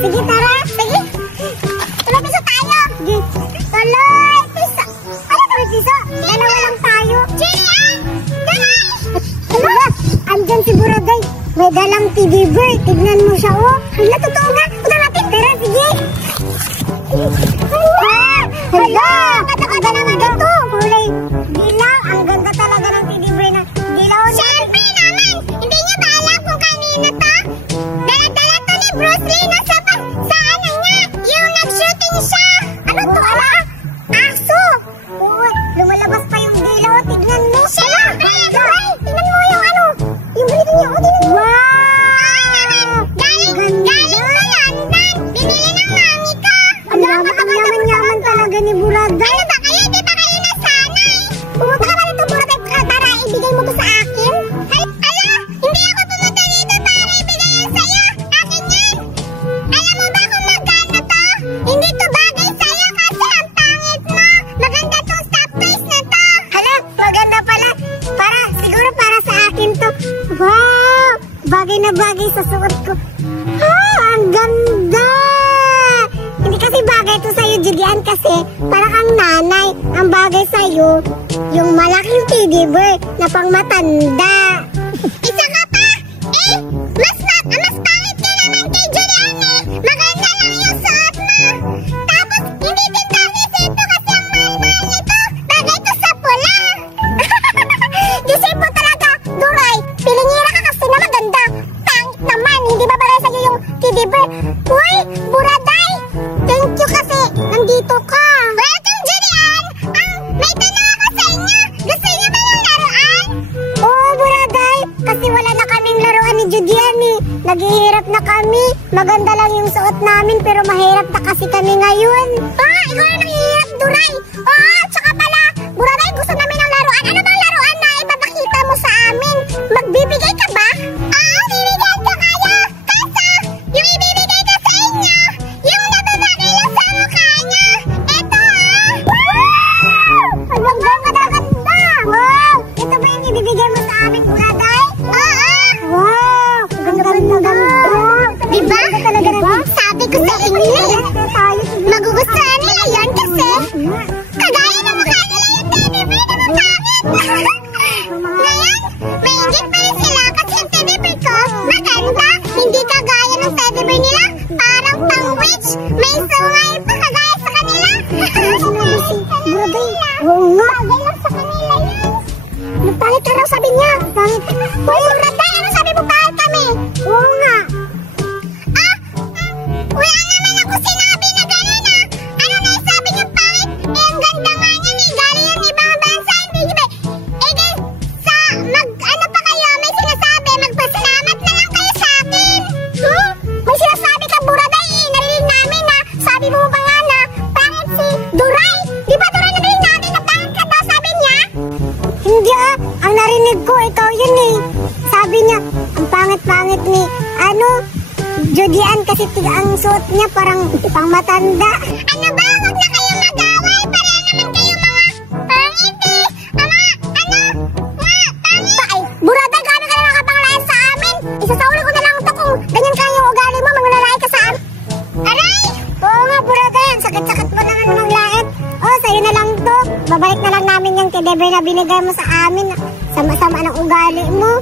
Sige, tara. Sige. Tuloy piso tayo. Sige. Tuloy piso. Ano tuloy piso? Dalawa lang tayo. Julian! Tuloy! Hala, andyan si Buraday. May dalang teddy bear. Tignan mo siya, oh. Hala, totoo nga. Una natin. Tara, sige. Hala! Kata-kata naman ito. Kulay dilaw. Ang ganda talaga ng teddy bear na dilaw. Siyempre naman. Hindi niyo ba alam kung kanina to? Dala-dala to ni Bruce Lee na sa ano niya. Yung nag-shooting siya. Ano to, ala? Aso. Oo, lumalabas pa yung dilaw. Tignan mo. Siyempre. Tignan mo yung ano. Yung brito niya. Oh, tignan mo. Wow! Galing sa London. Binili ng mami ko. Ang yaman talaga ni Buraday. Ano ba kayo? Di ba kayo nasanay? Pumunta ka ba dito, Buraday, para ibigay mo to sa akin? Ala! Hindi ako pumunta dito para ibigay yan sa'yo. Akin yan. Alam mo ba kung magkano to? Hindi to bagay sa'yo kasi ang pangit mo. Maganda tong stop toys na to. Hala, maganda pala. Siguro para sa akin to. Wow! Bagay na bagay sa suot ko. Ang ganda! Hindi kasi bagay to sa'yo, Julian, kasi para kang nanay. Ang bagay sa'yo, yung malaking teddy bear na pang matanda. Isa ka pa! Mas pangit ka naman kay Julian eh. Maganda lang yung suot mo. Tapos, hindi din bagay sa'yo kasi ang mahal-mahal nito. Bagay to sa pula. Gisip mo talaga, Duray. Pilingira ka kasi na maganda. Pangit naman, hindi ba bagay sa'yo yung teddy bear? Uy, Buraday! Thank you kasi nandito ka. Welcome, Julian! May tanong ako sa inyo. Gusto niyo ba yung laruan? Oo, Buraday. Kasi wala na kaming laruan ni Julian eh. Naghihirap na kami. Maganda lang yung suot namin pero mahirap na kasi kami ngayon. Ikaw na naghihirap, Duray. Tsaka pala, Buraday, gusto namin ng laruan. Ano bang laruan na ipapakita mo sa amin? Magbibigay ka ba? Bibigyan ko kayo. Kaso, yung ibibigay ko sa inyo, yung nababagay lang sa mukha niya. Eto Wow! Ang ganda! Wow! Ito ba yung ibibigay mo sa amin, Buraday? Oo! Wow! Ang ganda! Diba? Sabi ko sa inyo, magugustuhan nila yan kasi kagaya ng mukha nila yung teddy bear na mapangit. Ngayon, maingit pa rin sila kasi yung teddy bear ko maganda. Hindi kagaya ng teddy bear nila. Parang pang-witch. May sungay pa kagaya sa kanila. Buraday, oo nga. Bagay lang sa kanila yan. Nagpangit ka raw, sabi niya. Pangit. Uy, Buraday, ano sabi mo pangit kami? Oo nga. Wala naman ako sinabi na gano'n ah. Ano na yung sabi niyo pangit? Ang ganda nga niyan eh. Galing yung ibang bansa. Hindi ba? Ano pa kayo? May sinasabi. Magpasalamat na lang kayo sa akin. May sinasabi ka, Buraday eh. Narinig namin na sabi mo pa nga na pangit si Duray. Di ba Duray narinig natin na pangit ka daw sabi niya? Hindi ah. Ang narinig ko, ikaw yun eh. Sabi niya, ang pangit-pangit ni Julian kasi ang suot niya parang pang matanda. Ano ba? Huwag na kayo mag-away. Para naman kayo mga pangit eh. Pangit. Buraday, gano'n ka na nakapanglayan sa amin? Isasauli ko na lang ito kung ganyan kayo ugali mo. Mangulalay ka sa amin. Aray! Oo nga, Buraday. Ang sakit-sakit mo naman ng lait. Sa'yo na lang to. Babalik na lang namin yung teddy bear na binigay mo sa amin. Sama-sama ng ugali mo.